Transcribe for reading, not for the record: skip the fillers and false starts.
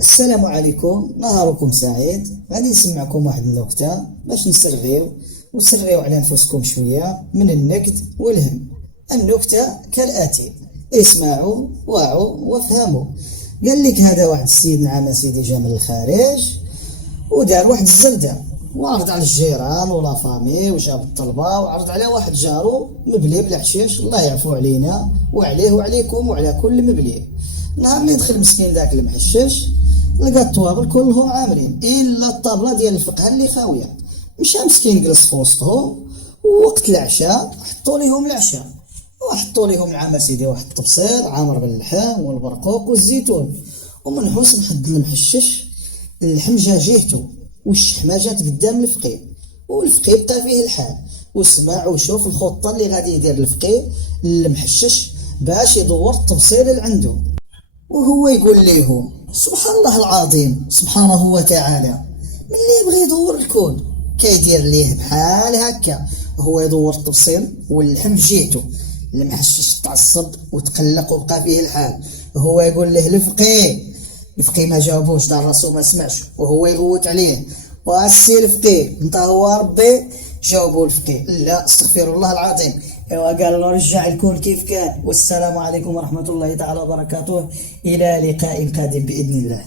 السلام عليكم، نهاركم سعيد. غادي نسمعكم واحد النكتة باش نسريو على نفسكم شوية من النكد والهم. النكتة كالآتي: اسمعوا واعوا وافهموا. قال لك هذا واحد السيد نعم سيدي جا من الخارج ودار واحد الزردة وعرض على الجيران ولا فامي وجاب الطلبة وعرض على واحد جارو مبلي بالحشيش، الله يعفو علينا وعليه وعليكم وعلى كل مبلي. نهار اللي دخل مسكين داك المحشش لقى الطوابل كلهم عامرين الا الطابله ديال الفقهه اللي خاويه. مشى مسكين جلس في وسطهم، ووقت العشاء حطوا ليهم العشاء وحطوا ليهم العام سيدي واحد الطبسيط عامر باللحم والبرقوق والزيتون، ومن حسن حد المحشش اللحم جا جيهته والشحمه جات قدام الفقيه، والفقيه بقى فيه الحال وسمع وشوف الخطه اللي غادي يدير الفقيه المحشش باش يدور التبصير اللي عنده. وهو يقول لهم سبحان الله العظيم سبحانه وتعالى، ملي يبغي يدور الكون كيدير ليه بحال هكا. هو يدور التفصيل واللحم في جهته، المحشش تعصب وتقلق وبقى فيه الحال. هو يقول له الفقيه ما جاوبوش، دار راسو ما سمعش، وهو يغوت عليه واسي الفقيه انت هو ربي. جاوبوا الفقيه لا استغفر الله العظيم. ايوا قال له رجع الكون كيف كان. والسلام عليكم ورحمة الله تعالى وبركاته، الى لقاء قادم باذن الله.